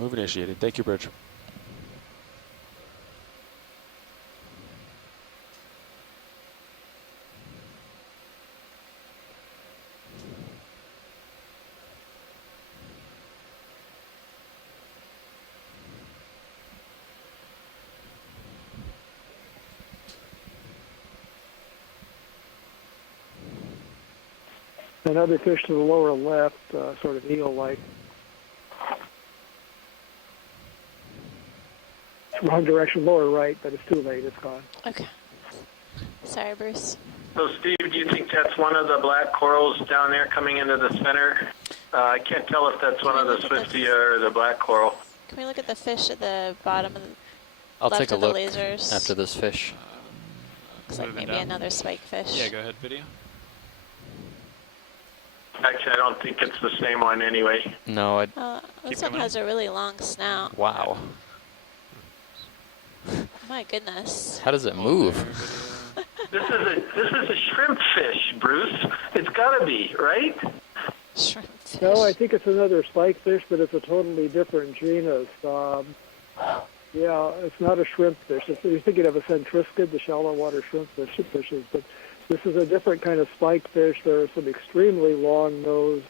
Move initiated. Thank you, Bridge. Another fish to the lower left, sort of eel-like. Wrong direction, lower right, but it's too late. It's gone. Okay. Sorry, Bruce. So, Steve, do you think that's one of the black corals down there coming into the center? I can't tell if that's one of the Swiftia or the black coral. Can we look at the fish at the bottom of the I'll left take a of the look lasers? after this fish. Looks like maybe another spike fish. Yeah, go ahead, video. Actually, I don't think it's the same one anyway. No, This one has a really long snout. wow. My goodness. How does it move? This is a shrimp fish, Bruce. It's got to be, right? Shrimp fish. No, I think it's another spike fish, but it's a totally different genus. Yeah, it's not a shrimp fish. You're thinking of a centriscid, the shallow water shrimp fishes, but this is a different kind of spike fish. There are some extremely long-nosed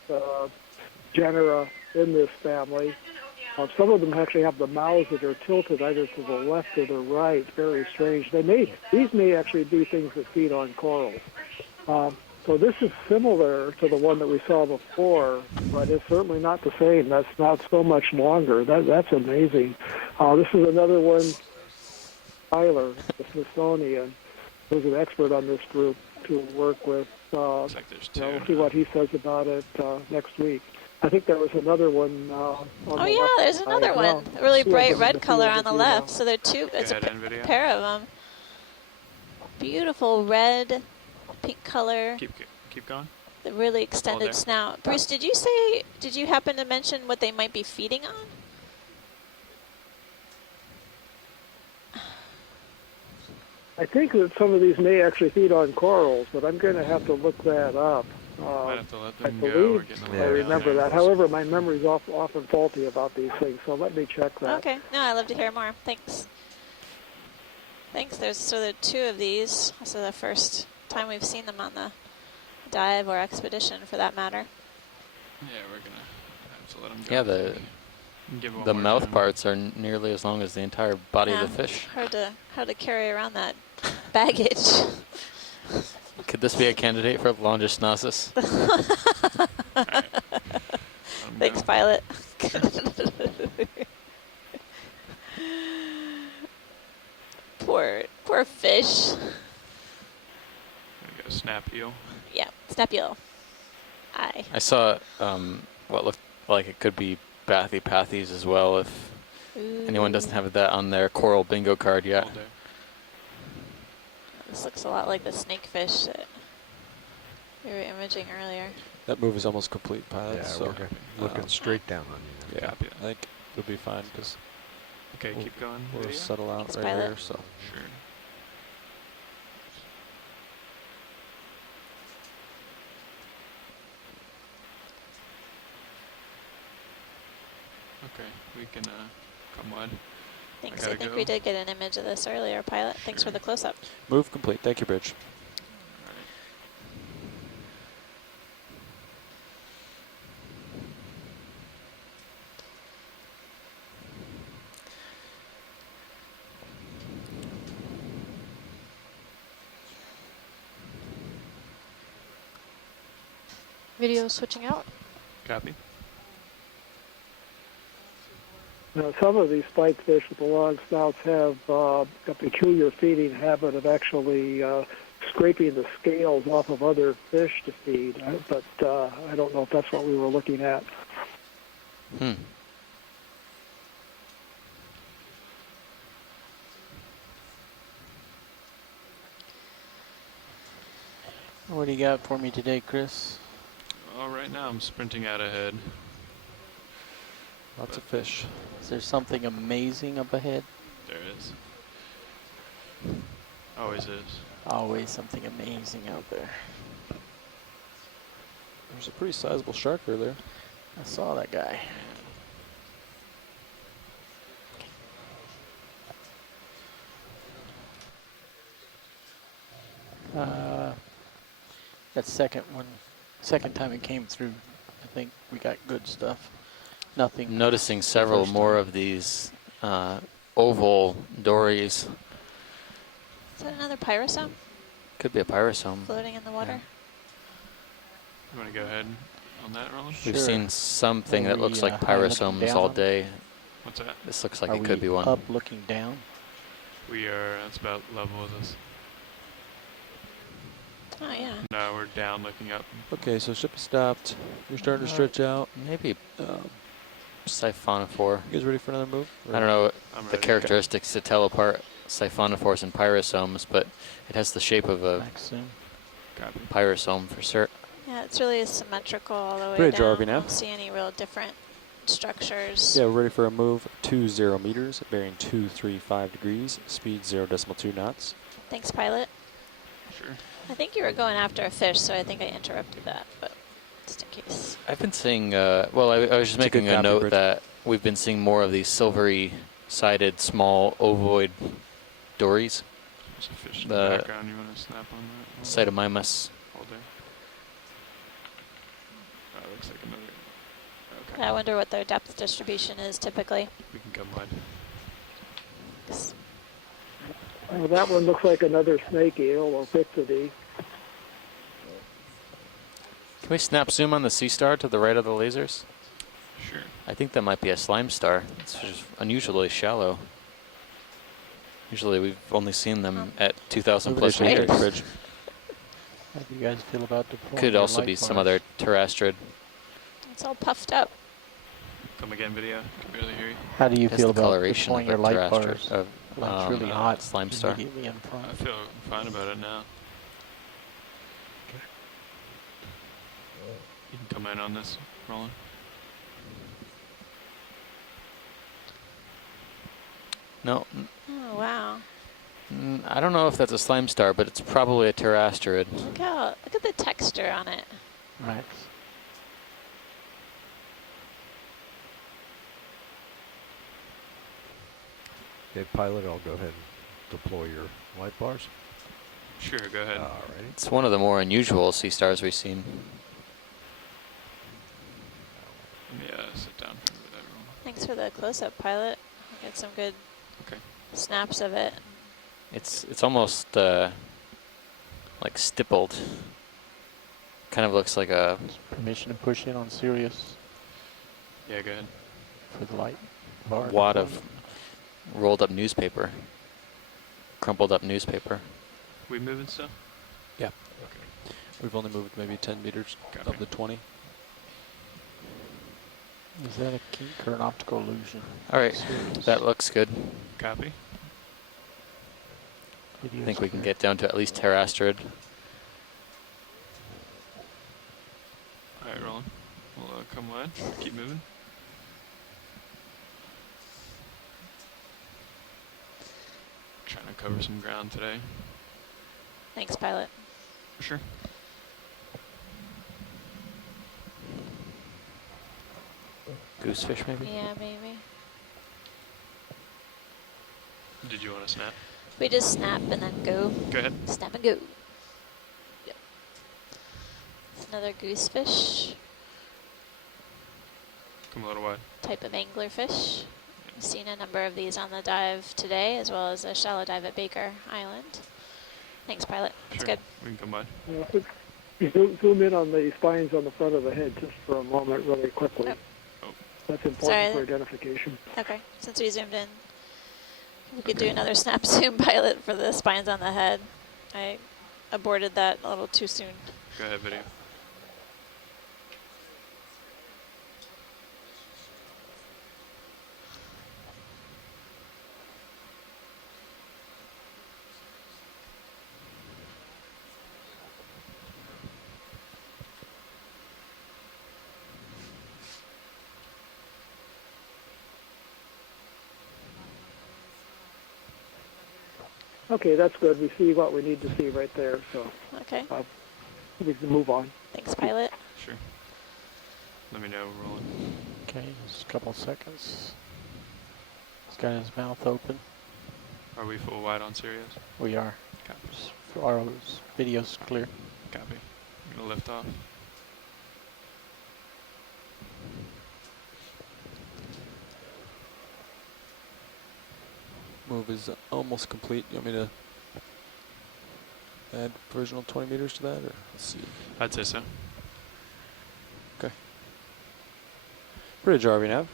genera in this family. Some of them actually have the mouths that are tilted either to the left or the right. Very strange. These may actually be things that feed on corals. So this is similar to the one that we saw before, but it's certainly not the same. That's not so much longer. That's amazing. This is another one, Tyler, the Smithsonian, who's an expert on this group to work with. Looks like there's two. We'll see what he says about it next week. I think there was another one on Oh yeah, there's another one. A really bright red color on the left. So there are two. It's a pair of them. Beautiful red, pink color. Keep going. The really extended snout. Bruce, did you happen to mention what they might be feeding on? I think that some of these may actually feed on corals, but I'm going to have to look that up. Might have to let I them go. believe We're I remember that. However, my memory's often faulty about these things, so let me check that. Okay. No, I'd love to hear more. Thanks. Thanks. There are two of these. This is the first time we've seen them on the dive or expedition, for that matter. Yeah, we're gonna have to let them go. Yeah, the mouth parts are nearly as long as the entire body of the fish. Hard to carry around that baggage. Could this be a candidate for longistnosis? Right. Thanks, pilot. Poor fish. There we go, snap eel. Yeah, snap eel. Aye. I saw what looked like it could be bathypathes as well, if anyone doesn't have that on their coral bingo card yet. This looks a lot like the snakefish that we were imaging earlier. That move is almost complete, pilot. Yeah, so we're looking straight down on you. Yeah, I think you'll be fine because Okay, keep going. we'll Video. settle out Thanks, right pilot. here. So Sure. Okay, we can come wide. Thanks. I I gotta think go. we did get an image of this earlier, pilot. Thanks for the close-up. move complete. Thank you, Bridge. Video switching out. Copy. Now, some of these spike fish with the long snouts have a peculiar feeding habit of actually scraping the scales off of other fish to feed, but I don't know if that's what we were looking at. What do you got for me today, Chris? Well, right now I'm sprinting out ahead. Lots of fish. Is there something amazing up ahead? There is. Always is. Always something amazing out there. There's a pretty sizable shark earlier. I saw that guy. That second one, second time it came through, I think we got good stuff. Nothing. I'm noticing the several first more time. of these oval dories. Is that another pyrosome Could be a pyrosome. floating in the water? You want to go ahead on that, Roland? We've Sure. seen something Are that looks we, like high looking pyrosomes down all on it? day. What's that? This looks like Are it could we be one. up looking down? We are, that's about level with us. Oh, yeah. No, we're down looking up. Okay, so ship is stopped. You're starting to stretch out. Maybe Um, siphonophore. you guys ready for another move? I don't know I'm the ready. characteristics to tell apart siphonophores and pyrosomes, but it has the shape of a Maxim. Copy. pyrosome for certain. Yeah, it's really symmetrical all the way Bridge down. RV now. Don't see any real different structures. Yeah, we're ready for a move. 20 meters, bearing 235 degrees, speed 0.2 knots. Thanks, pilot. Sure. I think you were going after a fish, so I think I interrupted that, but just in case. I've been seeing, well, I was just It's a good making a copy, note Bridge. that we've been seeing more of these silvery-sided, small, ovoid dories, There's a fish in The- the background. You want to snap on that? Cytomymus. Hold there. Oh, looks like another. Okay. I wonder what their depth distribution is typically. We can come wide. Oh, that one looks like another snake eel or pixie. Can we snap zoom on the sea star to the right of the lasers? Sure. I think that might be a slime star. It's just unusually shallow. Usually we've only seen them at 2,000 plus Right. meters. Bridge. How do you guys feel about deploying Could your also light be some bars? other terrestrid. It's all puffed up. Come again, video. Can barely hear you. How do you Has feel the about coloration deploying of your a light terrestrid. bars? Of, Well, it's really hot slime star. immediately in front. I feel fine about it now. You can come in on this, Roland. No, Oh, wow. I don't know if that's a slime star, but it's probably a terrestrid. Look at the texture on it. Max. Okay, pilot, I'll go ahead and deploy your light bars. Sure, go ahead. Alrighty. It's one of the more unusual sea stars we've seen. Let me sit down for a minute, Roland. Thanks for the close-up, pilot. Get some good Okay. snaps of it. It's almost like stippled. Kind of looks like a Permission to push in on Sirius Yeah, go ahead. for the light bar. wad of rolled up newspaper, crumpled up newspaper. We moving still? Yeah. Okay. We've only moved maybe 10 meters Copy. of the 20. Is that a kink or an optical illusion? All right, Sirius. that looks good. Copy. I Video's think we can clear. get down to at least terrestrid. All right, Roland. We'll come wide. Keep moving. Trying to cover some ground today. Thanks, pilot. Sure. Goosefish, maybe? Yeah, maybe. Did you want to snap? We just snap and then go. Go ahead. Snap and go. Yep. It's another goosefish, Come a little wide. type of anglerfish. I've seen a number of these on the dive today, as well as a shallow dive at Baker Island. Thanks, pilot. It's Sure. good. We can come wide. You zoom in on the spines on the front of the head just for a moment really quickly. Oh. That's important Sorry. for identification. Okay, since we zoomed in, we could do another snap zoom pilot for the spines on the head. I aborted that a little too soon. Go ahead, video. Okay, that's good. We see what we need to see right there, so Okay, we can move on. thanks, pilot. Sure. Let me know, Roland. Okay, just a couple seconds. He's got his mouth open. Are we full wide on Sirius? We are. Copy. Our video's clear. Copy. I'm gonna lift off. Move is almost complete. You want me to add provisional 20 meters to that, or let's see? I'd say so. Okay. Bridge RV nav.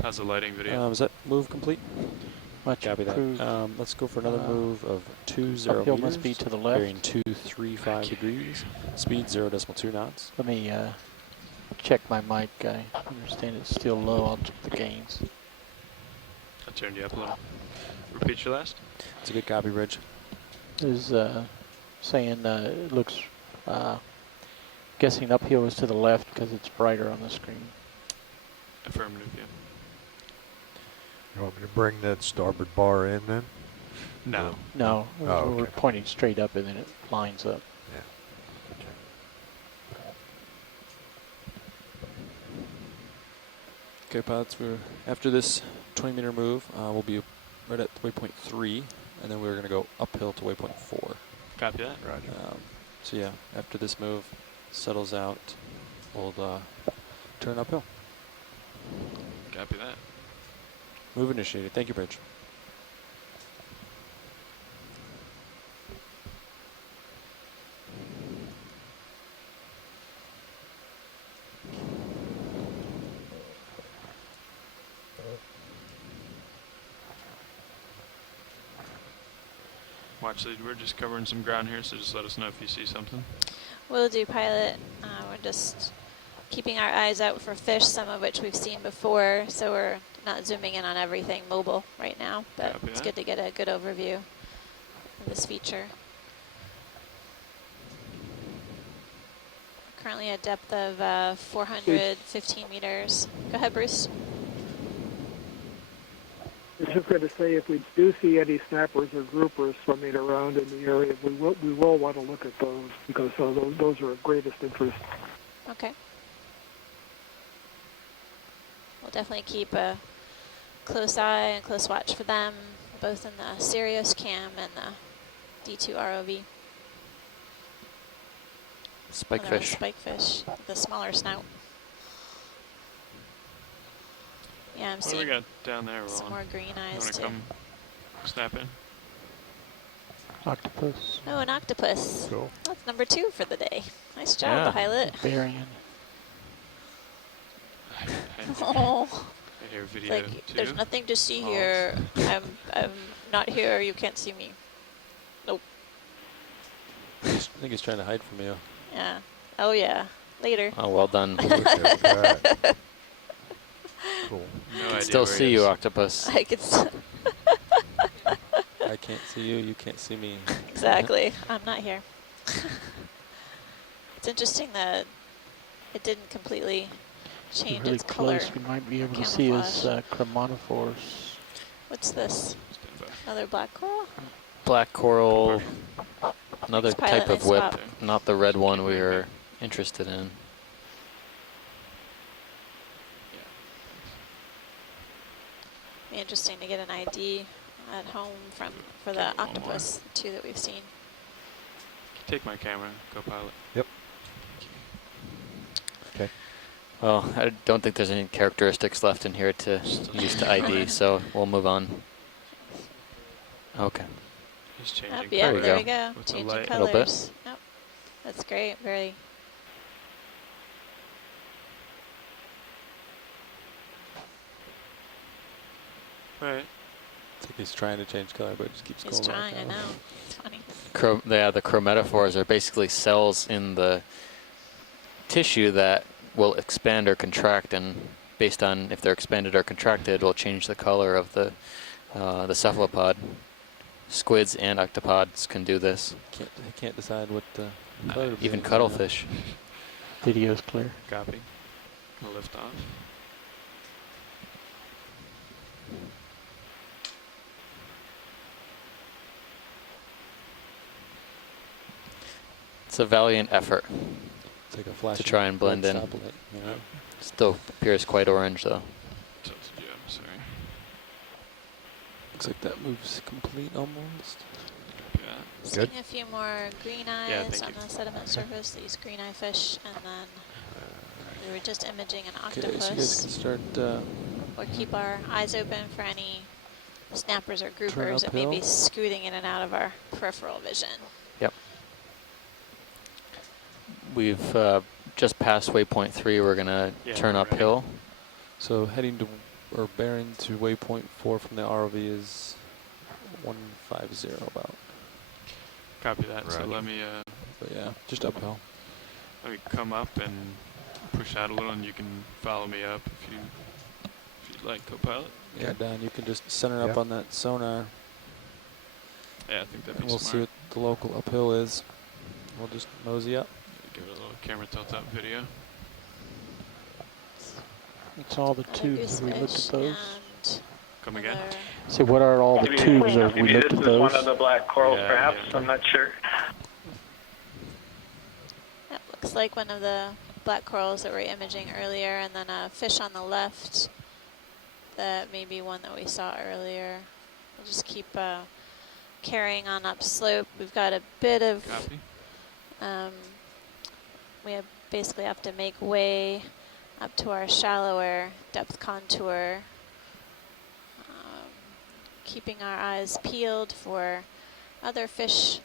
How's the lighting video? Is that move complete? Much Copy that. improved. Let's go for another move of 20 Uphill meters. must be to the left. Bearing 235 degrees. Speed 0.2 knots. Let me check my mic. I understand it's still low. I'll check the gains. I turned you up a little. Repeat your last. It's a good copy, Bridge. Is saying it looks, guessing uphill is to the left because it's brighter on the screen. Affirmative, yeah. You want me to bring that starboard bar in then? No. No, Oh, we're okay. pointing straight up and then it lines up. Yeah. Okay, pilots, after this 20-meter move, we'll be right at waypoint 3, and then we're going to go uphill to waypoint 4. Copy that. Roger. So yeah, after this move settles out, we'll turn uphill. Copy that. Move initiated. Thank you, Bridge. Watch, we're just covering some ground here, so just let us know if you see something. Will do, pilot. We're just keeping our eyes out for fish, some of which we've seen before, so we're not zooming in on everything mobile right now, but Copy it's that. good to get a good overview of this feature. Currently a depth of 415 meters. Go ahead, Bruce. I was just going to say, if we do see any snappers or groupers swimming around in the area, we will want to look at those because those are of greatest interest. Okay. We'll definitely keep a close eye and close watch for them, both in the Sirius cam and the D2 ROV. Spikefish. Spikefish, the smaller snout. Yeah, I'm What do seeing we got down there, Roland? some more green You eyes want to too. come snap in? Octopus. Oh, an octopus. Cool. That's number 2 for the day. Nice job, Yeah. pilot. Barian. Oh, I hear video like too. there's nothing to see Oh. here. I'm not here. You can't see me. Nope. I think he's trying to hide from you. Yeah. Oh yeah. Later. Oh, well done. Look at that. Cool. No idea Still where he see you, is. octopus. I could. I can't see you. You can't see me. Exactly. I'm not here. It's interesting that it didn't completely change Really its color. close. We might be able to Camouflage. see his chromonophores. What's this? Stand by. Another black coral? Black coral, another Thanks, pilot. type of Nice whip, swap. not the red one we were interested in. Be interesting to get an ID at home for the One more. octopus, 2 that we've seen. Take my camera, co-pilot. Okay. Well, I don't think there's any characteristics left in here to use to ID, so we'll move on. Okay. He's changing. Yep, yeah, we there go. we go. With the Changing light. Little bit. colors. Yep. That's great. Very. Right. It's like he's trying to change color, but it just keeps He's going trying, I back know. out. It's funny. The chromatophores are basically cells in the tissue that will expand or contract, and based on if they're expanded or contracted, will change the color of the cephalopod. Squids and octopods can do this. I can't decide what color. to Even be. cuttlefish. Video's clear. Copy. We'll lift off. It's a valiant effort. It's like a flash try and blend in. Stoplight, you know? Still appears quite orange though. Tilted you up, sorry. Looks like that move's complete almost. Copy that. Seeing a few more green Yeah, eyes thank on you. the sediment surface, these green eye fish, and then we were just imaging an Okay, so you guys octopus. can start We'll keep our eyes open for any snappers or turn groupers that may be uphill. scooting in and out of our peripheral vision. Yep. We've just passed waypoint 3. We're gonna Yeah, turn we're ready. uphill. So heading to, or bearing to waypoint 4 from the ROV is 150 about. Copy that. So Roger. let me But yeah, just uphill. come up and push out a little, and you can follow me up if you'd like, co-pilot. Yeah, Dan, you can just center up Yep. on that sonar, Yeah, I think that'd and be we'll see smart. what the local uphill is. We'll just mosey up. Give it a little camera tilt up video. It's all the Another tubes. Have we looked goosefish at those? and Come again? another- So what are all the tubes? Have we maybe looked this at is one of those? the black corals, Yeah, perhaps. yeah. I'm not sure. That looks like one of the black corals that we were imaging earlier, and then a fish on the left that may be one that we saw earlier. We'll just keep carrying on up slope. We've got a bit of, Copy. basically have to make way up to our shallower depth contour, keeping our eyes peeled for other fish.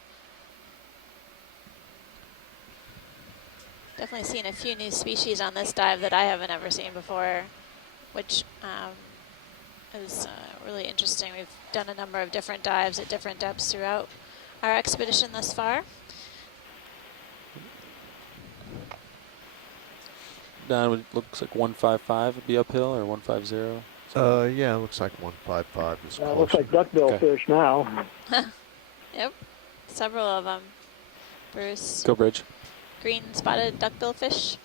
Definitely seen a few new species on this dive that I haven't ever seen before, which is really interesting. We've done a number of different dives at different depths throughout our expedition thus far. Dan, it looks like 155 would be uphill, or 150. Yeah, it looks like 155 is It close. looks like duckbill Okay. fish now. Yep, several of them. Bruce, Go bridge. green spotted duckbill fish.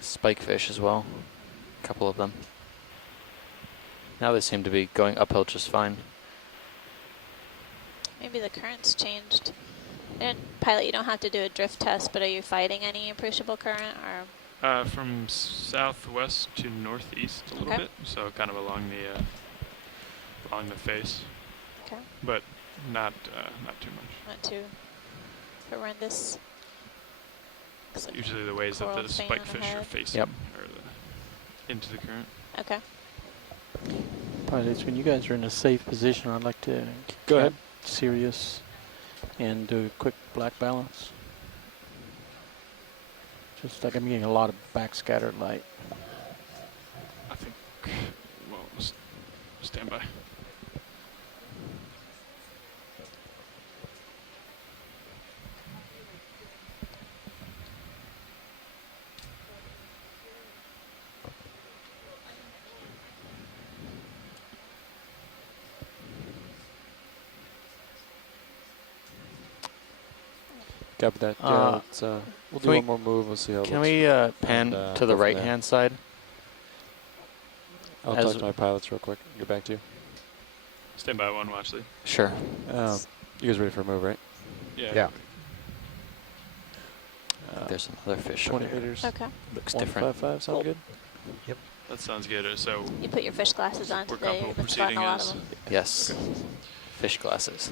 Spike fish as well. A couple of them. Now they seem to be going uphill just fine. Maybe the current's changed. And pilot, you don't have to do a drift test, but are you fighting any appreciable current, or From southwest to northeast a little Okay. bit, so kind of along the face, okay, but not too much. not too horrendous? Looks like Usually the ways that coral the fan spike fish are ahead. facing Yep. are into the current. Okay. Pilots, when you guys are in a safe position, I'd like to Go get ahead. serious and do a quick black balance. Just like I'm getting a lot of backscattered light. I think. Well, stand by. Copy that. Yeah, Uh, let's, we'll do can we- one more move. We'll see how it Can looks. we pan And, to the go from right there. hand side? I'll as- talk to my pilots real quick and get back to you. Stand by one, watch lead. Sure. You guys ready for a move, right? Yeah. There's another fish 20 over here. meters. Okay. Looks different. 155 sound good? That sounds good. So You put your fish glasses on we're today. comfortable You've been spotting proceeding a lot as. of them. Yes. Fish glasses.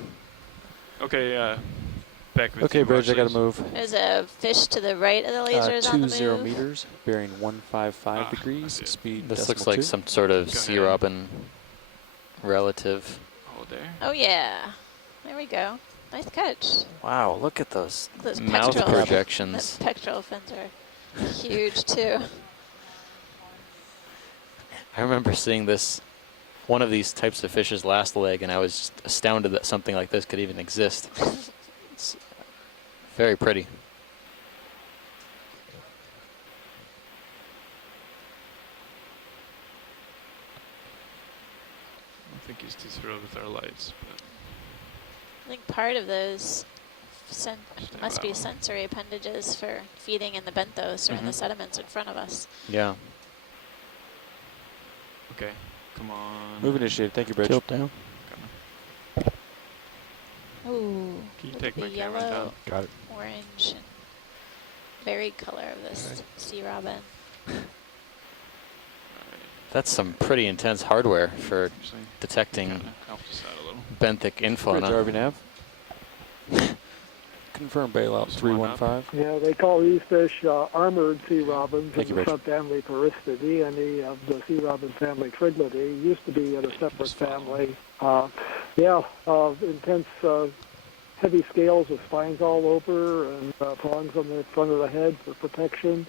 Okay, back with Okay, you, Bridge, I got to watch move. There's a fish to the right of the lasers on the 20 move. meters, bearing 155 I degrees, see it. speed This decimal looks like 2. some sort of Go sea ahead. robin relative. Hold there. Oh yeah, there we go. Nice catch. Wow, look at those Those mouth pectorals. projections. The pectoral fins are huge too. I remember seeing one of these types of fish's last leg, and I was just astounded that something like this could even exist. It's very pretty. I don't think he's too thrilled with our lights, but I think part of those must be wow. sensory appendages for feeding in the benthos or in the Mhm. sediments in front of us. Yeah. okay. Come on. Move initiated. Thank you, Bridge. Tilt down. Ooh, Can you look take at my the camera yellow, down? Got it. orange, and varied color of this sea robin. That's some pretty intense hardware for Actually, detecting kinda helped us out a little. benthic Bridge infauna. RV nav. Confirm bailout Just one up. 315. Yeah, they call these fish armored sea robins Thank in you, the Rich. subfamily Peristidae, and of the sea robin family Triglydae. Used to be in a separate Just follow. family. Intense heavy scales with spines all over and prongs on the front of the head for protection.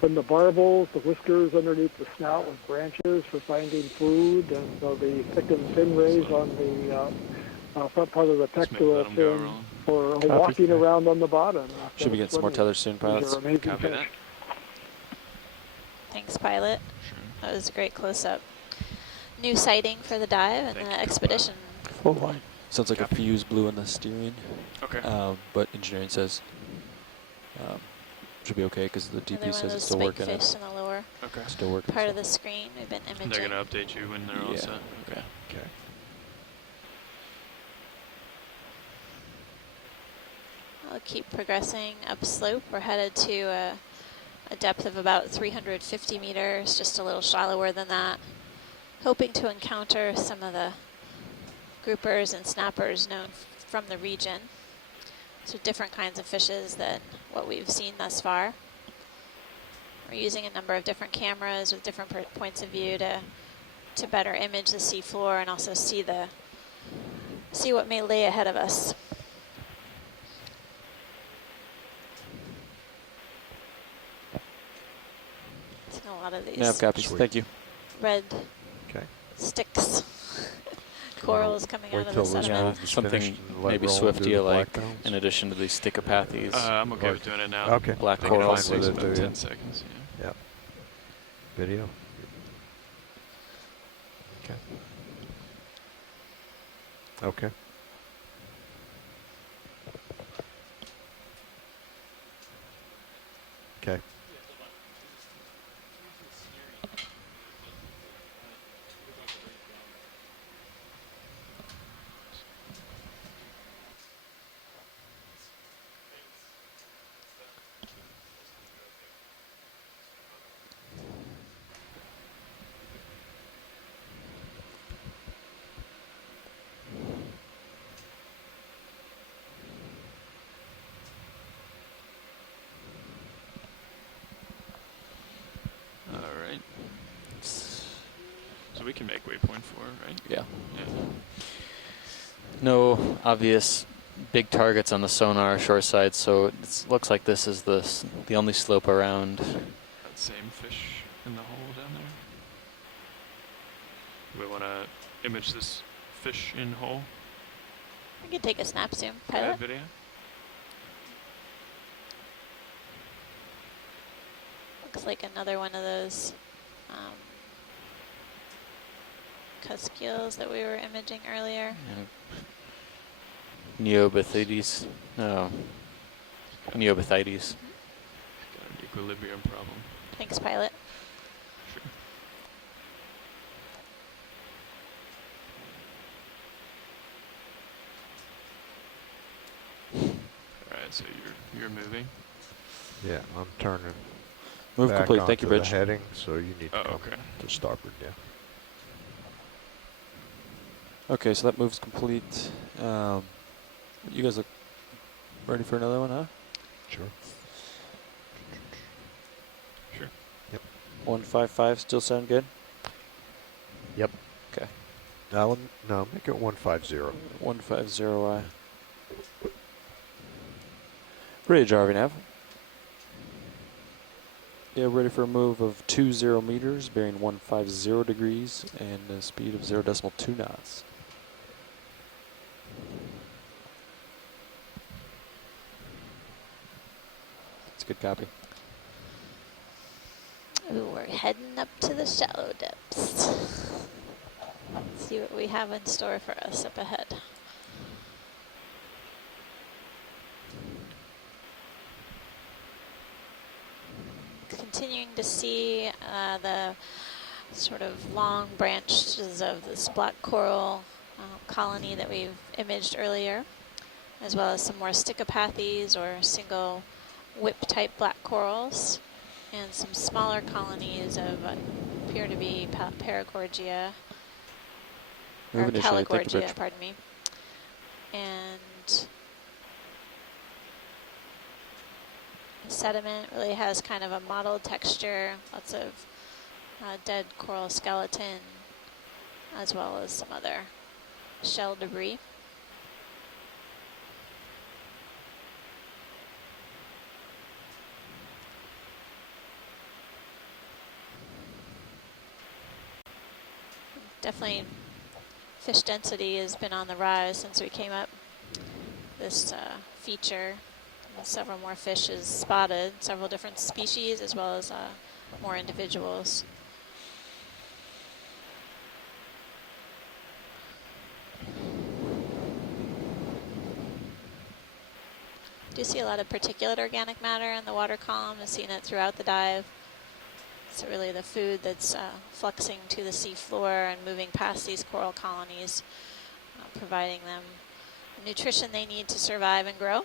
Then the barbels, the whiskers underneath the snout with branches for finding food, and the thickened fin rays on the front part of the Just pectoral let 'em go, fin Roland. for Copy. walking around on the bottom. Should be getting some more swimming. tethers soon, These pilots. are amazing Copy fish. that. Thanks, pilot. Sure. That was a great close-up. New sighting for the dive and Thank the you, expedition. Full line. Sounds like Copy. a fuse blew in the steering, Okay. but engineering says should be okay because the Another DP one of says those it's still spike working. fish in the lower Okay. Still working. part so. of the screen. We've been imaging. They're gonna update you when they're all Yeah. set. Okay. Okay. I'll keep progressing upslope. We're headed to a depth of about 350 meters, just a little shallower than that. Hoping to encounter some of the groupers and snappers known from the region. So different kinds of fishes than what we've seen thus far. We're using a number of different cameras with different points of view to better image the seafloor and also see what may lay ahead of us. Seeing a lot of these Nav copies. Sweet. Thank you. red Okay. sticks, corals coming out Wait of till the this sediment. move is Something finished and let maybe Roland do Swifty the like, black bounce? in addition to these sticopathes. I'm okay Or- with doing it now. Okay. Black I'm coral fine Takes with it, about do 10 you? seconds. Yeah. Yep. Video. Okay. Okay. Okay. All right. So we can make waypoint 4, right? Yeah. Yeah. No obvious big targets on the sonar shore side, so it looks like this is the only slope around. That same fish in the hole down there. Do we want to image this fish in hole? We can take a snap soon, for that pilot. video. Looks like another one of those cuscules that we were imaging earlier. Neobithides. No. Neobithides. Got an equilibrium problem. Thanks, pilot. Sure. All right, so you're moving. Yeah, I'm turning. Move back complete. Thank you, onto Bridge. the heading, so you need to Oh, come okay. to starboard. Yeah. Okay, so that move's complete. You guys look ready for another one, huh? Sure. Sure. 155 still sound good? Yep. Okay. No, make it 150. 150I. Bridge RV nav. Yeah, ready for a move of 20 meters, bearing 150 degrees, and a speed of 0.2 knots. That's a good copy. Ooh, we're heading up to the shallow depths. Let's see what we have in store for us up ahead. Continuing to see the sort of long branches of this black coral colony that we've imaged earlier, as well as some more sticopathes or single whip type black corals. and some smaller colonies of appear to be Paragorgia, or Move initially. Thank you, Palagorgia, Rich. pardon me. And the sediment really has kind of a mottled texture, lots of dead coral skeleton, as well as some other shell debris. Definitely fish density has been on the rise since we came up this feature. Several more fish is spotted, several different species, as well as more individuals. Do see a lot of particulate organic matter in the water column. I've seen it throughout the dive. It's really the food that's fluxing to the seafloor and moving past these coral colonies, providing them the nutrition they need to survive and grow.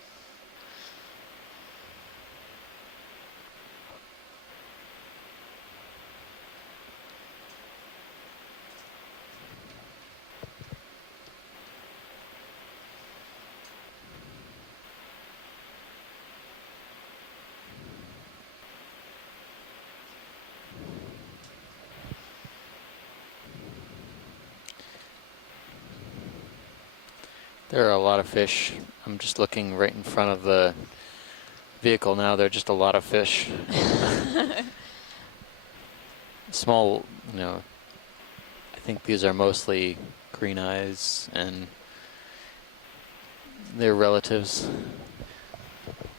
There are a lot of fish. I'm just looking right in front of the vehicle now. There are just a lot of fish. Small, you know, I think these are mostly green eyes and their relatives.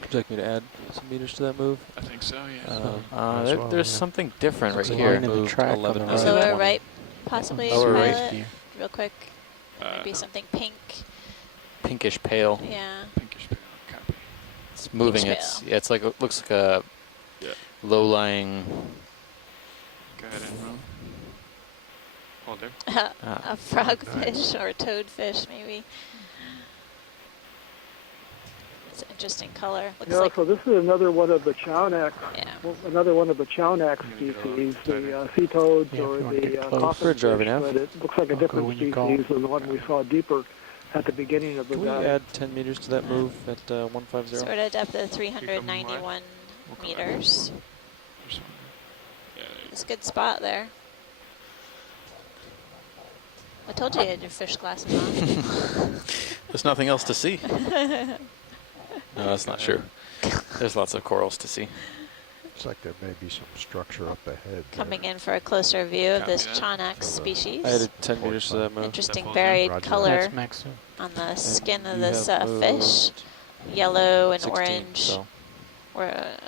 Would you like me to add some meters to that move? I think so, yeah. There's something different right Looks like here. I Line in the moved track on 11 the meters. right. Lower 20. right, possibly, Lower right. Pilot, real quick. Maybe something pink. Pinkish pale. Yeah. Pinkish pale, copy. It's moving. Pinkish pale. It's like it looks like a Yeah. low-lying. Go ahead and roll. Hold there. A frogfish or a toadfish, maybe. It's an interesting color. Looks Yeah, like, so this is another one of the Chownax, yeah. another one of the Chownax I'm gonna get a species, little the sea toads Yeah, if or you wanna the get close. coffin Bridge driving fish, now. but it looks like a I'll go different when you call. species than the one we saw deeper at the beginning of the Can we dive. add 10 meters to that move at 150? Sort of depth of 391 We'll come meters. There's one. Yeah, there you It's a good spot there. I told you you had your fish glasses on. There's nothing else to see. No, that's not true. There's lots of corals to see. Looks like there may be some structure up ahead. Coming in for a closer view of Copy this that. Chaunax species. I added 10 meters to that move. Interesting That varied Roger that. color That's maximum. on the skin of You this have fish. moved Yellow and 16, orange, so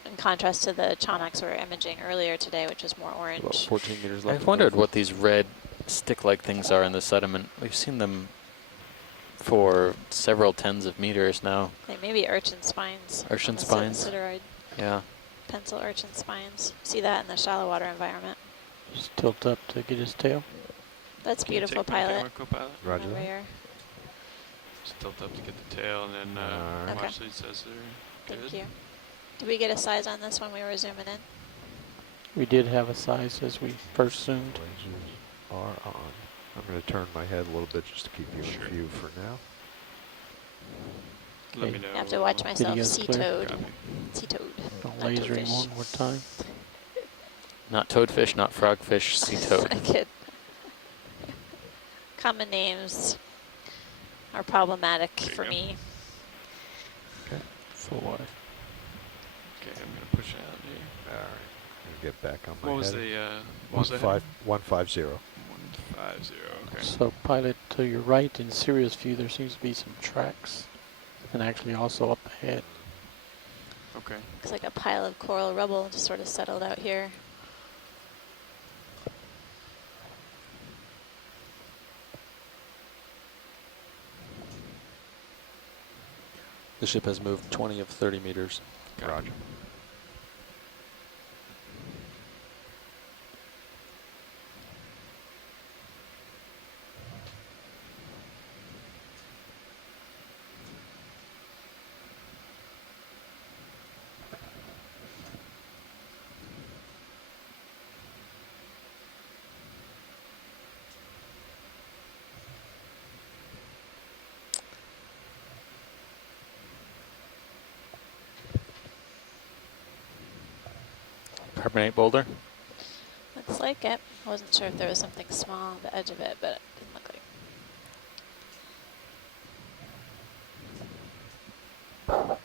in contrast to the Chaunax we were imaging earlier today, which is more about orange. 14 meters left. I've to wondered move. what these red stick-like things are in the sediment. We've seen them for several tens of meters now. They may be urchin spines. Urchin on the spines? Sideroid Yeah. pencil urchin spines. See that in the shallow water environment. Just tilt up to get his tail. That's Can you beautiful, take my pilot. camera, co-pilot? Roger Over that. here. Just tilt up to get the tail, and then Alright. watch these says they're good. Thank you. Did we get a size on this when we were zooming in? We did have a size as we first zoomed. Lasers are on. I'm going to turn my head a little bit just to keep you Sure. in view for now. Let me Okay. know. I have to watch myself. Video's Sea clear. toad. Copy. Sea toad. Don't Not laser him toadfish. one more time. Not toadfish, not frogfish, sea toad. I kid. Common names are problematic There you for go. me. Full water. Okay, I'm gonna push out here. All right. I'm going to get back on my What was head. the what was the 150. 150? Okay. So pilot to your right in serious view, there seems to be some tracks, and actually also up ahead. Okay. Looks like a pile of coral rubble just sort of settled out here. The ship has moved 20 of 30 meters. Copy. Roger. carbonate boulder. Looks like it. I wasn't sure if there was something small on the edge of it, but it didn't look like.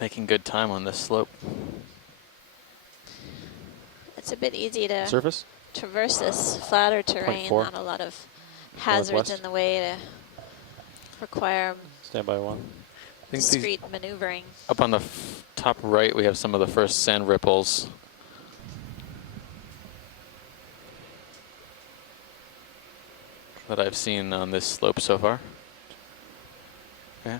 Making good time on this slope. It's a bit easy to Surface? traverse this flatter terrain. 0.4. Not a lot of hazards Northwest. in the way to require Stand by 1. I think these, discreet maneuvering. up on the top right, we have some of the first sand ripples. That I've seen on this slope so far. Okay.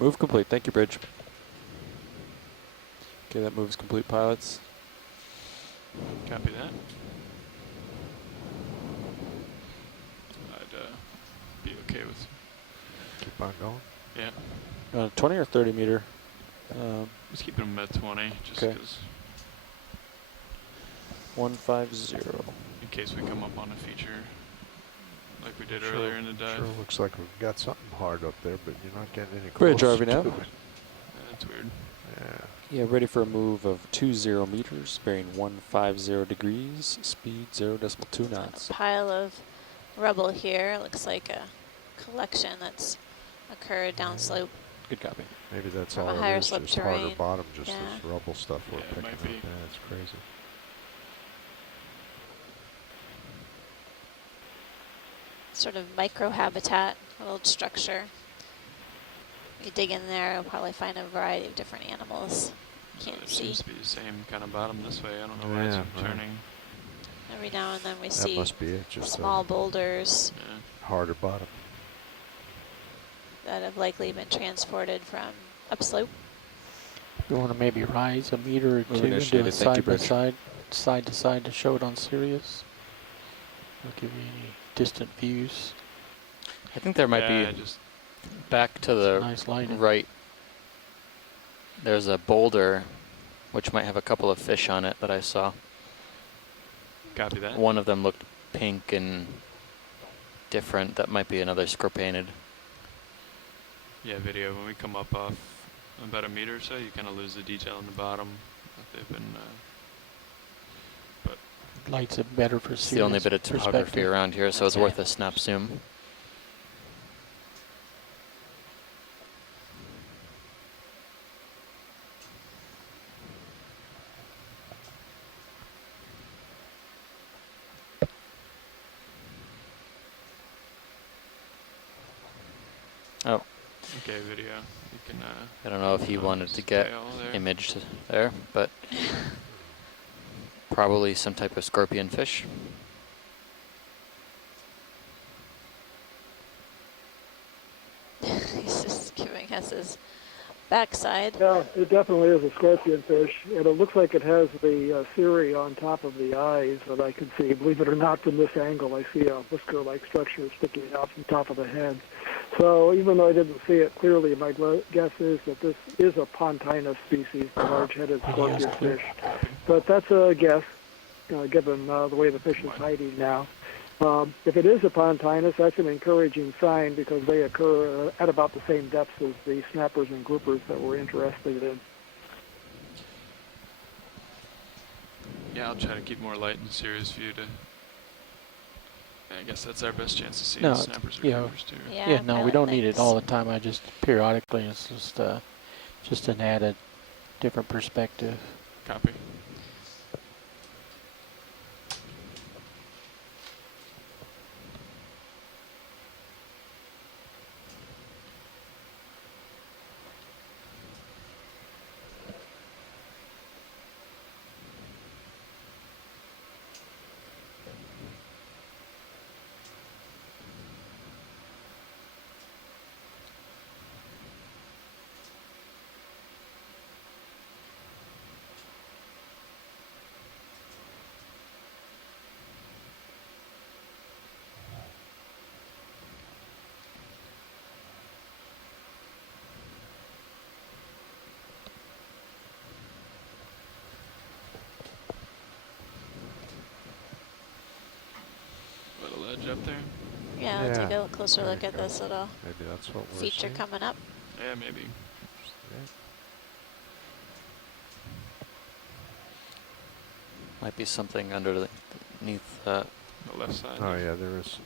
Move complete. Thank you, Bridge. Okay, that move is complete, pilots. Copy that. I'd be okay with. Keep on going. Yeah. 20 or 30 meter? Just keeping them at 20, just Okay. because 150. in case we come up on a feature like we did Sure- earlier in the dive. Sure looks like we've got something hard up there, but you're not getting any Bridge close RV now. to it. Yeah, that's weird. Yeah. Yeah, ready for a move of 20 meters, bearing 150 degrees, speed 0.2 knots. Pile of rubble here. Looks like a collection that's occurred downslope. Good copy. Maybe that's From a all higher it is, slope just harder terrain. bottom, just Yeah. this rubble stuff we're Yeah, it picking might up. be. Yeah, it's crazy. Sort of microhabitat, a little structure. You dig in there, you'll probably find a variety of different animals. Can't There see. seems to be the same kind of bottom this way. I don't know why Yeah, it's right. turning. Every now and then we That see must be it, just small boulders Yeah. a harder bottom. that have likely been transported from upslope. You want to maybe rise a meter or Move two and do initiated. it Thank you, side by Bridge. side to side to show it on Sirius. I'll give you any distant views. I think there might Yeah, be just back to the Nice lighting. right. There's a boulder which might have a couple of fish on it that I saw. copy that. One of them looked pink and different. That might be another scorpainid. Yeah, video. When we come up off about a meter or so, you kind of lose the detail on the bottom. But they've been, but Lights it better for It's the only Sirius bit of topography perspective. around here, so it's Okay. worth a snap zoom. Oh, okay, video. You can. I don't know if he wanted to get scale there. imaged there, but probably some type of scorpion fish. He's just giving us his backside. Yeah, it definitely is a scorpion fish, and it looks like it has the cirri on top of the eyes that I can see. Believe it or not, from this angle, I see a whisker-like structure sticking out from the top of the head. So even though I didn't see it clearly, my guess is that this is a pontinus species, the large-headed scorpion fish. But that's a guess, given the way the fish is hiding now. If it is a pontinus, that's an encouraging sign because they occur at about the same depths as the snappers and groupers that we're interested in. Yeah, I'll try to keep more light and serious view to. I guess that's our best chance to see No, snappers or yeah. groupers too. Yeah, no, we pilot don't need it thinks. all the time. I just periodically, it's just an added different perspective. Copy. Little edge up there. Yeah, we'll take Yeah, a closer there look you at go. this little Maybe that's what we're feature seeing. coming up. Yeah, maybe. Yeah. Might be something underneath The left side. Oh yeah, there is.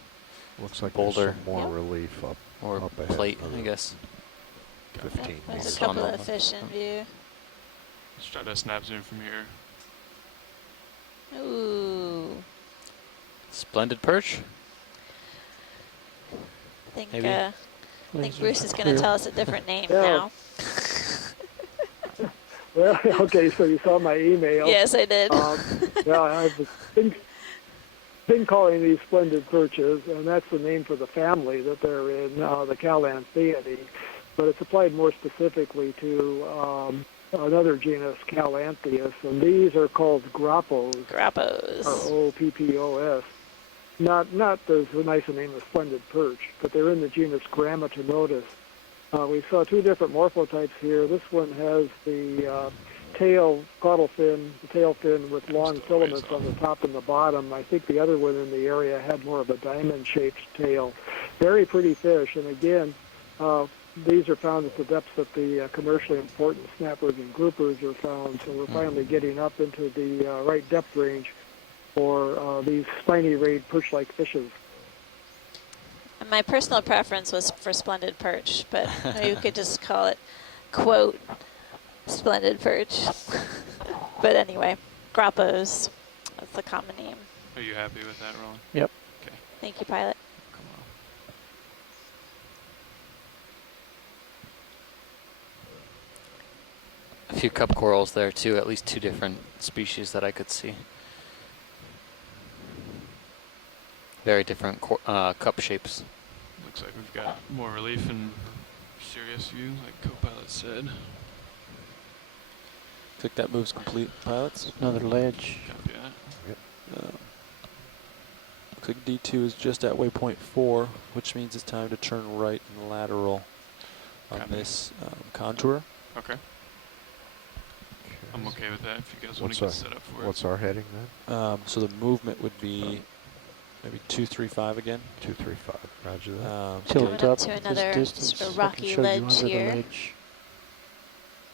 Looks like Boulder. there's some more Yep. relief up or ahead plate, of I the guess. 15 There's meters. a couple on of the- fish in view. Let's try to snap zoom from here. Ooh. Splendid perch. I think Maybe. think Bruce is going to tell us a different name Yeah. now. Well, okay, so you saw my email. Yes, I did. Yeah, I've been calling these splendid perches, and that's the name for the family that they're in, the Calanthiidae. But it's applied more specifically to another genus, Calanthius, and these are called grappos, Grappos. R-O-P-P-O-S. Not as nice a name as splendid perch, but they're in the genus Grammatinotus. We saw two different morphotypes here. This one has the caudal fin, the tail fin with long filaments on the top and the bottom. I think the other one in the area had more of a diamond-shaped tail. Very pretty fish, and again, these are found at the depths that the commercially important snappers and groupers are found, so we're finally getting up into the right depth range for these spiny-rayed perch-like fishes. And my personal preference was for splendid perch, but maybe we could just call it, quote, splendid perch. But anyway, grappos. That's the common name. Are you happy with that, Roland? Yep. Okay. Thank you, pilot. Come on. A few cup corals there too, at least two different species that I could see. Very different cup shapes. Looks like we've got more relief and serious view, like co-pilot said. Looks like that move's complete, pilots. Another ledge. Copy that. Looks like D2 is just at waypoint 4, which means it's time to turn right and lateral on Copy. this contour. Okay. I'm okay with that if you guys want What's to our- get set up for What's our heading then? So the movement would be maybe 235 again. 235. Roger that. Coming Tilt up up to this another distance. sort of I can rocky show you ledge under the here. ledge.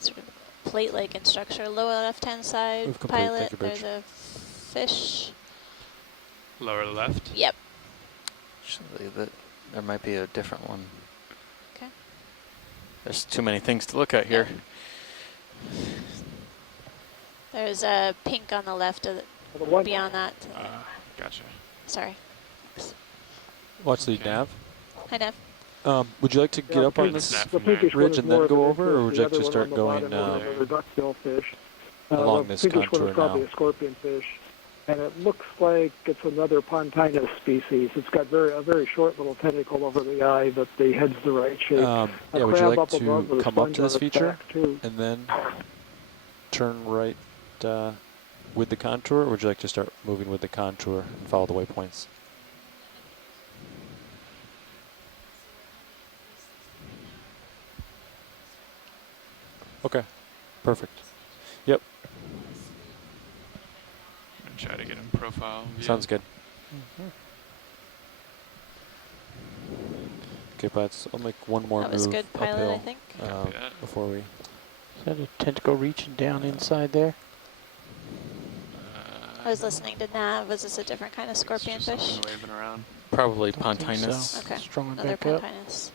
Sort of plate-like in structure. Lower left-hand side, Move complete, pilot. thank you, There's Bridge. a fish. Lower left. Yep. Actually, there might be a different one. Okay. There's too many things to look at here. There's a pink on the left of The one, beyond that. Gotcha. Sorry. Watch the Okay. nav. Hi, Nev. Would you like to get Yeah, up on pink this? snap. the pinkish ridge one is and then more of go an over, or would interest. you like The to other start one on the going, bottom is another duckbill fish. along The this pinkish one contour is probably now? a scorpion fish, and it looks like it's another pontinus species. It's got a very short little tentacle over the eye, but the head's the right shape. Yeah, A would you crab like up above to with a come up sponge to this on its feature back, too. and then turn right with the contour, or would you like to start moving with the contour and follow the waypoints? Okay, perfect. Yep, I'm gonna try to get in profile view. sounds good. Okay, pilots, I'll make one more That move was good, pilot, uphill I think. Copy that. before we. Is that a tentacle reaching down inside there? I was listening to Nav. Was this a different kind of It's scorpion just fish? something waving around. Probably Don't think so. Pontinus. Okay. Strong and Another back up. Pontinus.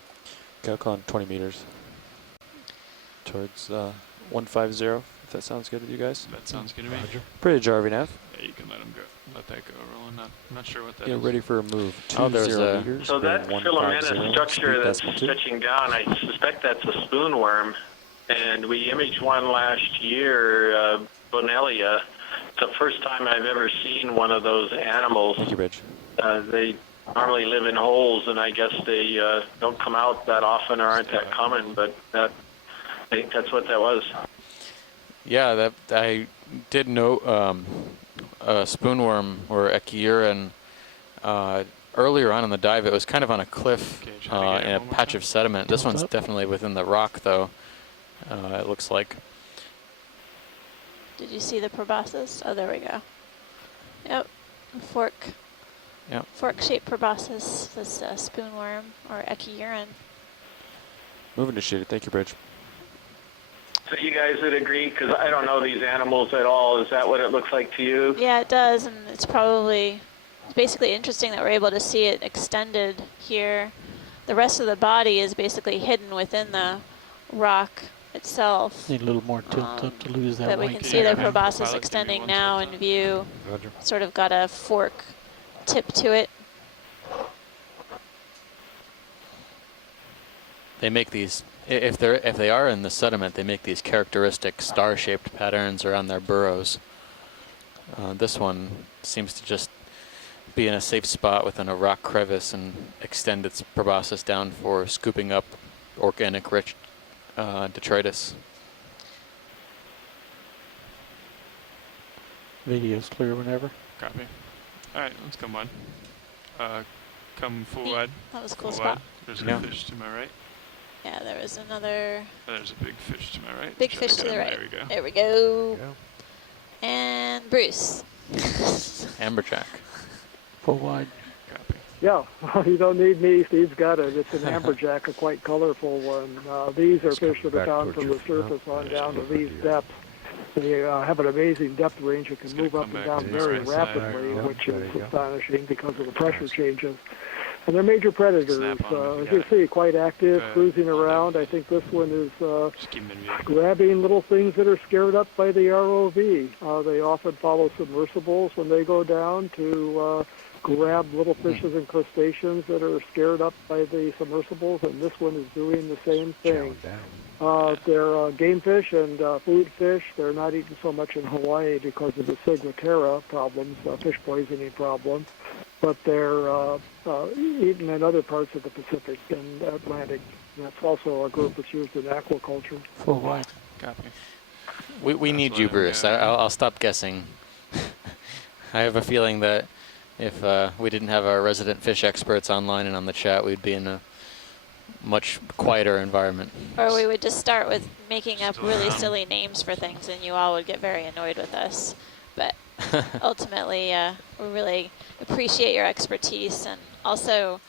Okay, I'll call in 20 meters towards 150. If that sounds good with you guys. That sounds good to me. Roger. Bridge, RV nav. Yeah, you can let him go. Let that go rolling. I'm not sure what that Yeah, is. ready for a move. Oh, there's 20 a- meters. So that bearing filamentous 150, structure speed that's decimal 2. stitching down, I suspect that's a spoon worm. And we imaged one last year, Bonellia. It's the first time I've ever seen one of those animals. Thank you, Bridge. They normally live in holes, and I guess they don't come out that often or aren't that common, but I think that's what that was. Yeah, that I did note spoonworm or echiuran earlier on in the dive. It was kind of on a cliff Okay, try to get it in a one more patch time. of sediment. This Tilt one's up. definitely within the rock, though. It looks like. Did you see the proboscis? Oh, there we go. Yep, a fork. Yep. Fork-shaped proboscis. This spoonworm or echiuran. Move initiated. Thank you, Bridge. So you guys would agree, because I don't know these animals at all. Is that what it looks like to you? Yeah, it does, and it's basically interesting that we're able to see it extended here. The rest of the body is basically hidden within the rock itself. Need a little more tilt up to lose that But we white. can Yeah, see the okay. proboscis Pilot, give me extending one now tilt in up. view. Roger. Sort of got a fork tip to it. They make these, if they are in the sediment, they make these characteristic star-shaped patterns around their burrows. This one seems to just be in a safe spot within a rock crevice and extend its proboscis down for scooping up organic-rich detritus. Video's clear whenever. Copy. All right, let's come on. Come full wide. That was a cool Full spot. wide. There's Yeah. a fish to my right. Yeah, there was another There's a big fish to my right. big Try fish to get the him. right. There we go. There we go. Go. And Bruce. Amberjack. Full wide. Copy. Yeah, you don't need me. Steve's got it. It's an amberjack, a quite colorful one. These are Let's fish come that are back found towards from the your surface on mouth. down to There's these the depths. They have an amazing depth range. It can It's move gonna up come and back down to the very right side. rapidly, Yeah, which there is you go. astonishing because of the pressure changes. And they're major predators. Snap on 'em if you As you got see, quite active, Good. cruising All around. done. I think this one is Just keep him in view. grabbing little things that are scared up by the ROV. They often follow submersibles when they go down to grab little fishes and crustaceans that are scared up by the submersibles, and this one is doing the same thing. Chowing down. They're game fish and food fish. They're not eaten so much in Hawaii because of the ciguatera problems, fish poisoning problem, but they're eaten in other parts of the Pacific and Atlantic. That's also a group that's used in aquaculture. Full wide. Copy. We need let you, him Bruce. go. I'll stop guessing. I have a feeling that if we didn't have our resident fish experts online and on the chat, we'd be in a much quieter environment. Or we would just start with making up Still really around. silly names for things, and you all would get very annoyed with us. But ultimately, we really appreciate your expertise, and also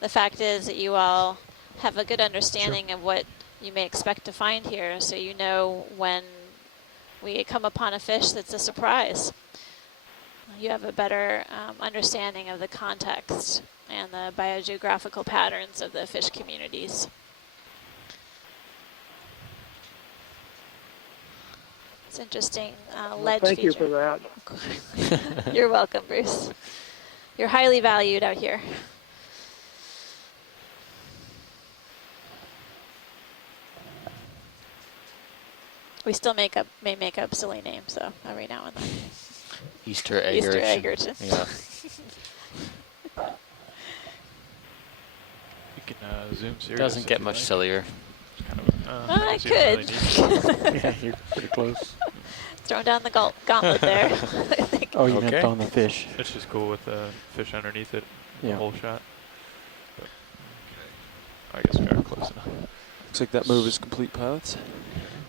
the fact is that you all have a good understanding of what you may expect to find here, so you know when we come upon a fish that's a surprise. You have a better understanding of the context and the biogeographical patterns of the fish communities. It's interesting ledge Thank you feature. for that. You're welcome, Bruce. You're highly valued out here. We still may make up silly names, though, every now and then. Easter egg. Easter eggerton. Yeah. You can zoom serious. Doesn't if get you much like. sillier. It's kind of, I guess you don't really could. need- Yeah, you're pretty close. Throwing down the gauntlet there. I think. Oh, you Okay. meant on the fish. It's just cool with the fish underneath it, Yeah. the whole shot. But, I guess we are close enough. Looks like that move is complete, pilots.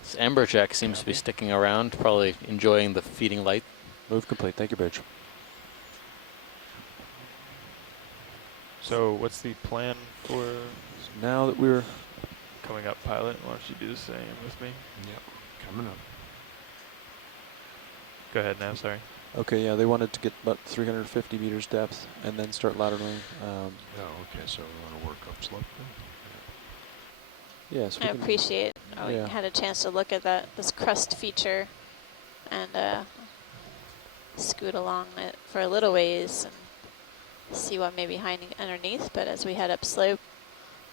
This amberjack seems to be sticking around, probably enjoying the feeding light. Move complete. Thank you, Bridge. So what's the plan for Now that we're coming up, pilot? Why don't you do the same with me? Yep. Coming up. Go ahead now, sorry. okay, yeah, they wanted to get about 350 meters depth and then start lateraling. Oh, okay. So we want to work upslope then? Yes, we I can. appreciate we yeah. had a chance to look at this crust feature and scoot along it for a little ways and see what may be hiding underneath. But as we head up slope,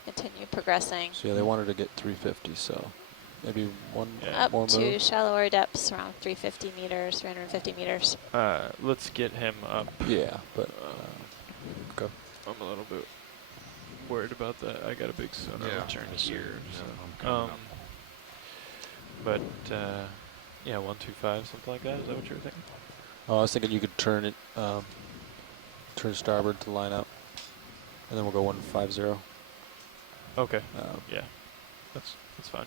continue progressing So yeah, they wanted to get 350, so maybe one up more to move. shallower depths, around 350 meters, 350 meters. Let's get him up. Yeah, but go. I'm a little bit worried about that. I got a big sonar return here. I'm So. coming up. But yeah, 125, something like that. Is that what you were thinking? Oh, I was thinking you could turn it, turn starboard to line up, and then we'll go 150. Okay. Yeah, that's fine.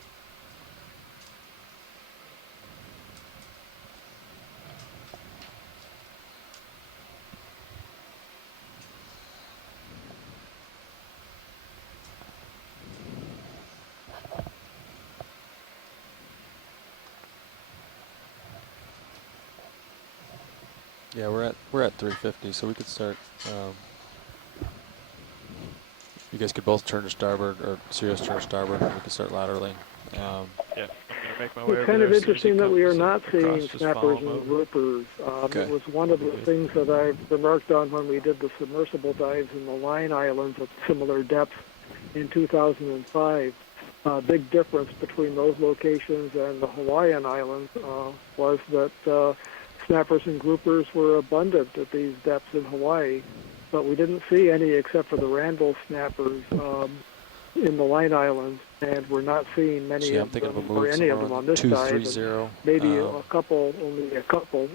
Yeah, we're at 350, so we could start. You guys could both turn to starboard, or Sirius turn to starboard, and we could start lateraling. Yeah, I'm gonna make my way It's over kind there of as soon as he interesting that we are comes not across, seeing just snappers follow him and over. groupers. Okay. It was one of the things that I remarked on when we did the submersible dives in the Line Islands at similar depths in 2005. Big difference between those locations and the Hawaiian Islands was that snappers and groupers were abundant at these depths in Hawaii, but we didn't see any except for the Randall snappers in the Line Islands, and we're not seeing many So yeah, I'm of thinking them, of a or move any of somewhere them on on this dive. and 230. maybe a couple, only a couple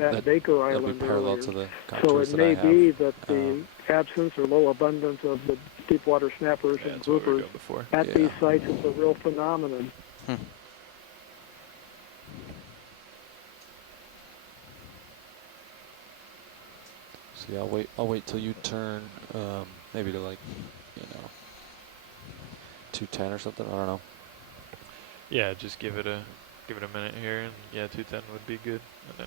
at Baker That'll be Island parallel earlier. to the So contours it that I may have. be that the absence or low abundance of the deep water snappers Yeah, and that's what we were groupers doing before. at Yeah. these sites is a real phenomenon. So yeah, I'll wait till you turn, maybe to like, 210 or something. I don't know. Yeah, just give it a minute here, and yeah, 210 would be good. And then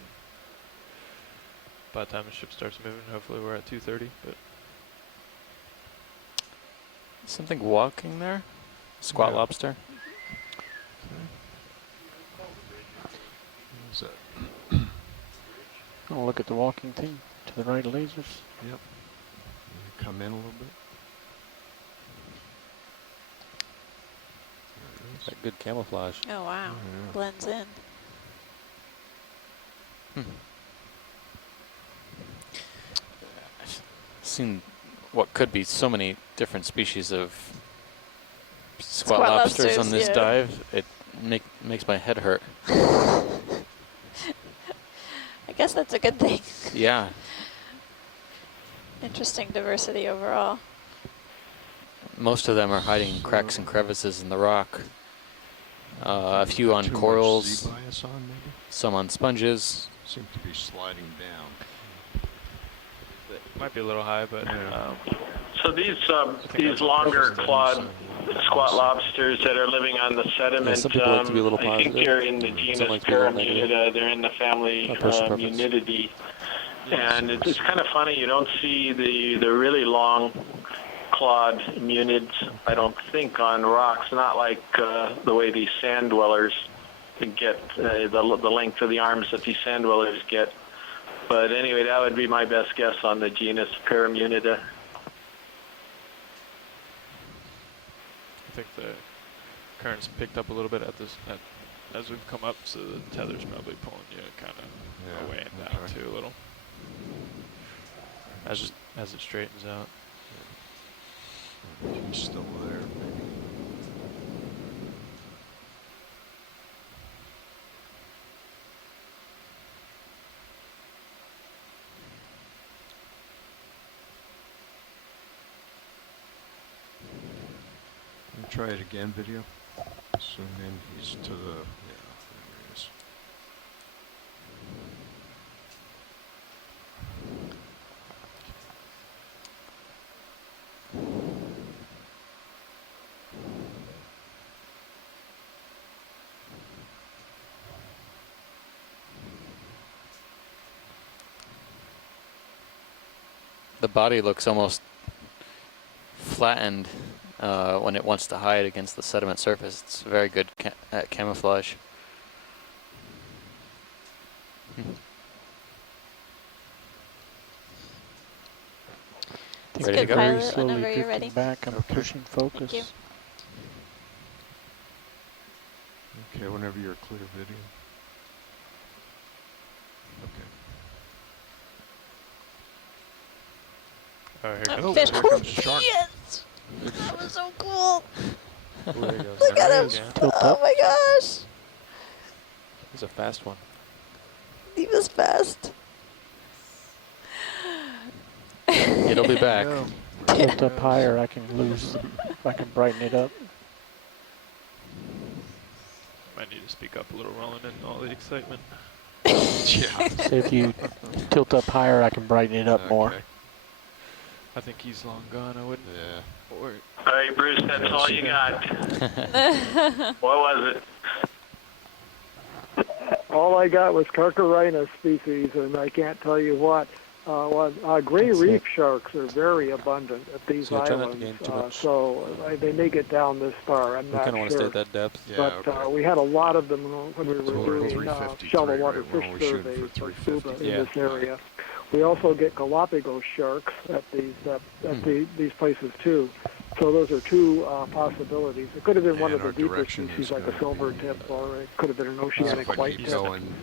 by the time the ship starts moving, hopefully we're at 230. But Something walking there? Squat Yeah. lobster? What is that? Oh, look at the walking thing to the right of lasers. Yep. Come in a little bit. There it is. Got good camouflage. Oh, wow. Yeah. Blends in. I've seen what could be so many different species of squat lobsters on this yeah. dive. It makes my head hurt. I guess that's a good thing. Yeah. Interesting diversity overall. Most of them are hiding in cracks and crevices in the rock. A few on Too much corals, Z-bias on, maybe? some on sponges. Seems to be sliding down. might be a little high, but So these longer clawed squat lobsters that are living on the sediment, some people like to be a little I think positive. they're in the Some genus like to be a little negative. Pyramunida. They're in the family Personal preference. Munididae. And it's kind of funny, you don't see the really long clawed munids, I don't think, on rocks, not like the way these sand dwellers get, the length of the arms that these sand dwellers get. But anyway, that would be my best guess on the genus Pyramunida. I think the current's picked up a little bit as we've come up, so the tether's probably pulling you kind of away and down too a little. As it straightens out. He's still there, maybe. Try it again, video. Zoom in. He's to the. Yeah, there he is. the body looks almost flattened when it wants to hide against the sediment surface. It's very good at camouflage. It's Ready to good go? pilot Slowly whenever you're drifting ready. back. I'm pushing focus. you. Okay, whenever you're clear video. Okay. Oh, here Oh, comes fish. here Oh, comes the shark. yes! That was so cool. Ooh, there he goes. Look There at he him. is again. Tilt Oh up. my gosh. He's a fast one. He was fast. It'll be back. No. Tilt up higher. I can I can brighten it up. Might need to speak up a little, Roland, in all the excitement. Yeah. So if you tilt up higher, I can brighten it up more. Okay. I think he's long gone. I wouldn't. Yeah. Or All right, Bruce, that's all you got. What was it? All I got was Carcarina species, and I can't tell you what. Gray That's reef it. sharks are very abundant at these So try not to islands, gain too much. so they may get down this far. I'm We not kind of want to stay sure. at that depth. Yeah, But okay. we had a lot of them when we were So we're at doing 353, shallow water right? We're fish only shooting surveys for for 350. scuba in Yeah. this area. We also get Galapagos sharks at these places too. So those are two possibilities. It could have been one And of the our deeper direction species is like a gonna silver be, tip, or it could have been an oceanic if I white keep tip. going,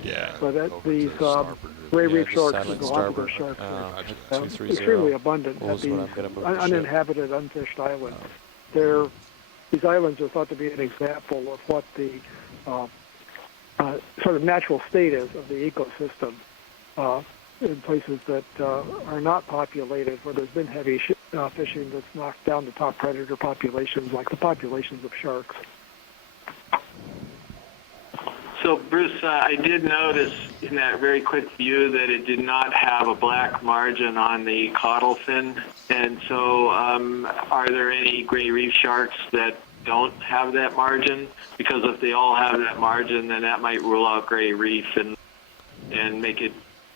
But over these to starboard, gray Yeah, reef just sharks satellite and Galapagos starboard. sharks are Gotcha. 230 extremely abundant at was what these I'm gonna move the ship. uninhabited, unfished islands. These islands are thought to be an example of what the sort of natural state is of the ecosystem in places that are not populated, where there's been heavy fishing that's knocked down the top predator populations, like the populations of sharks. So, Bruce, I did notice in that very quick view that it did not have a black margin on the caudal fin. And so are there any gray reef sharks that don't have that margin? Because if they all have that margin, then that might rule out gray reef and make it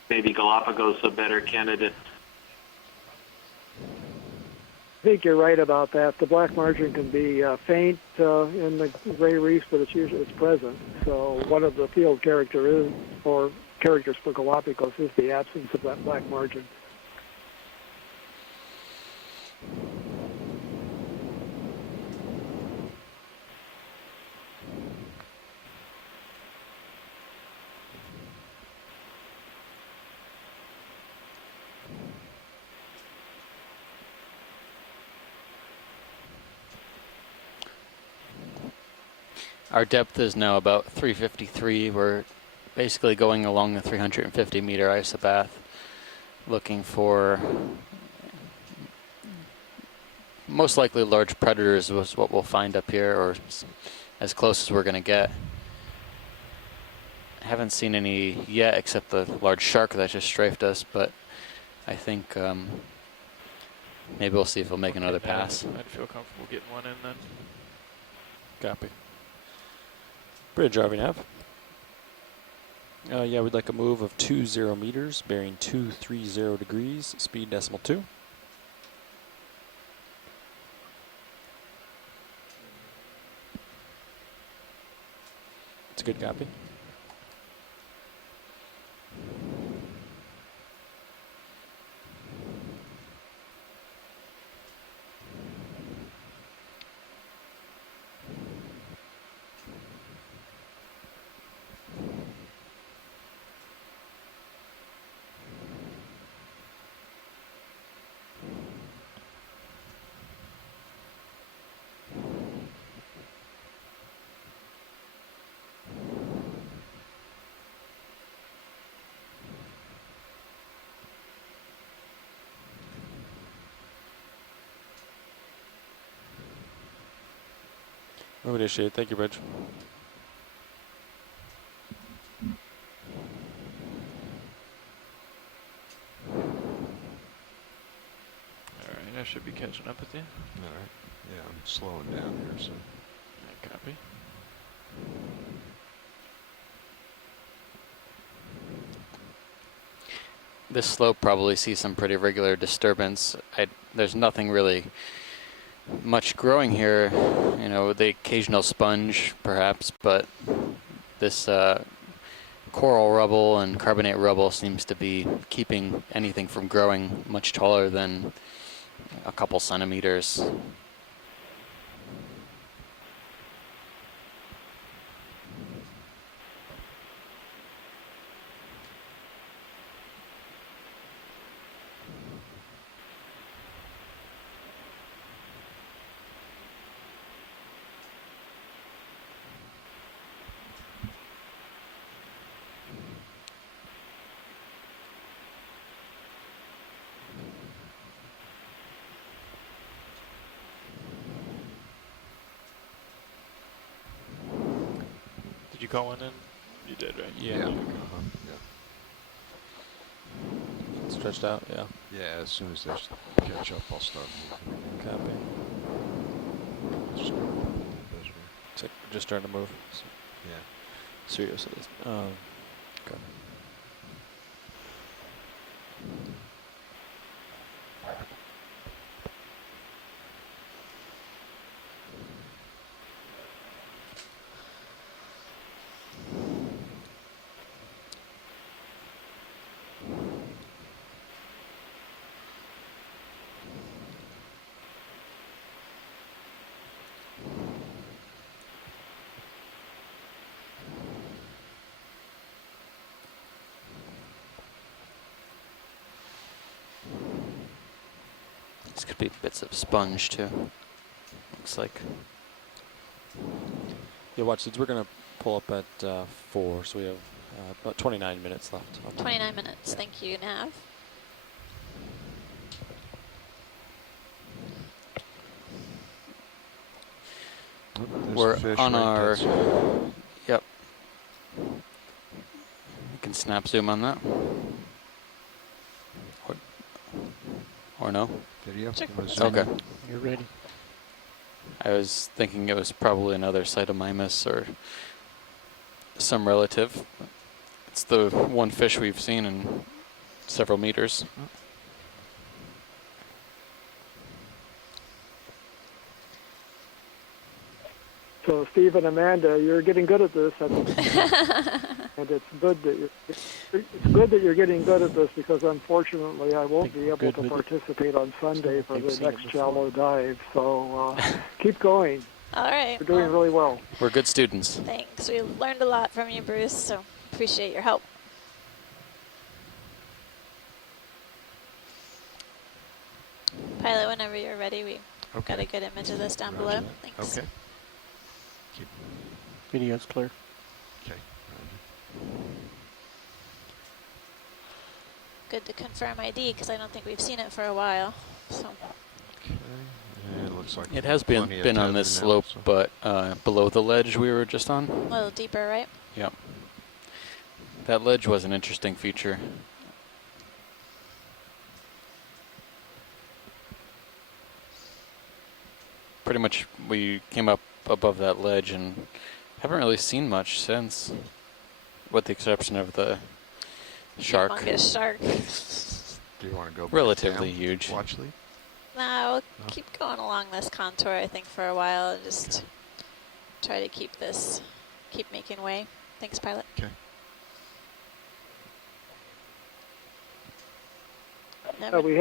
maybe Galapagos a better candidate. I think you're right about that. The black margin can be faint in the gray reefs, but it's present. So one of the field characters for Galapagos is the absence of that black margin. Our depth is now about 353. We're basically going along the 350 meter isobath, looking for most likely large predators was what we'll find up here, or as close as we're going to get. Haven't seen any yet except the large shark that just strafed us, but I think maybe we'll see if we'll make another pass. I'd feel comfortable getting one in then. Copy. Bridge RV nav. Yeah, we'd like a move of 20 meters, bearing 230 degrees, speed decimal 2. It's a good copy. Move initiate. Thank you, Bridge. Alright, I should be catching up with you. All right. Yeah, I'm slowing down here, so. Alright, copy. this slope probably sees some pretty regular disturbance. There's nothing really much growing here, you know, the occasional sponge perhaps, but this coral rubble and carbonate rubble seems to be keeping anything from growing much taller than a couple centimeters. Did you call one in? You did, right? Yeah. Stretched out, yeah. Yeah, as soon as they catch up, I'll start moving. Copy. Just gonna put it in the visitor. It's like just starting to move. So Yeah. serious it is. Okay. This could be bits of sponge too. Looks like. Yeah, watch these. We're going to pull up at 4, so we have about 29 minutes left. 29 minutes. Thank you, Nav. There's We're a fish on right our. there. Yep. You can snap zoom on that. Or no? Video? Sure. You wanna zoom Okay. in? You're ready. I was thinking it was probably another Cytomymus or some relative. It's the one fish we've seen in several meters. So Steve and Amanda, you're getting good at this, and it's good that you're getting good at this, because unfortunately I won't be able to participate on Sunday for the next shallow dive. So keep going. All right. You're doing really well. We're good students. Thanks. We learned a lot from you, Bruce, so appreciate your help. Pilot, whenever you're ready, we got a good image of this down below. Thanks. Okay. Keep. Video's clear. Okay. Good to confirm ID, because I don't think we've seen it for a while. So. Okay. It looks like It has plenty of been on tether this now, slope, so- but below the ledge we were just on. A little deeper, right? Yep. That ledge was an interesting feature. Pretty much we came up above that ledge and haven't really seen much since, with the exception of the shark. Humongous shark. Do you want to go back Relatively down? huge. Watch lead? No, we'll keep going along this contour, I think, for a while. And just try to keep making way. Thanks, pilot. Okay. Never We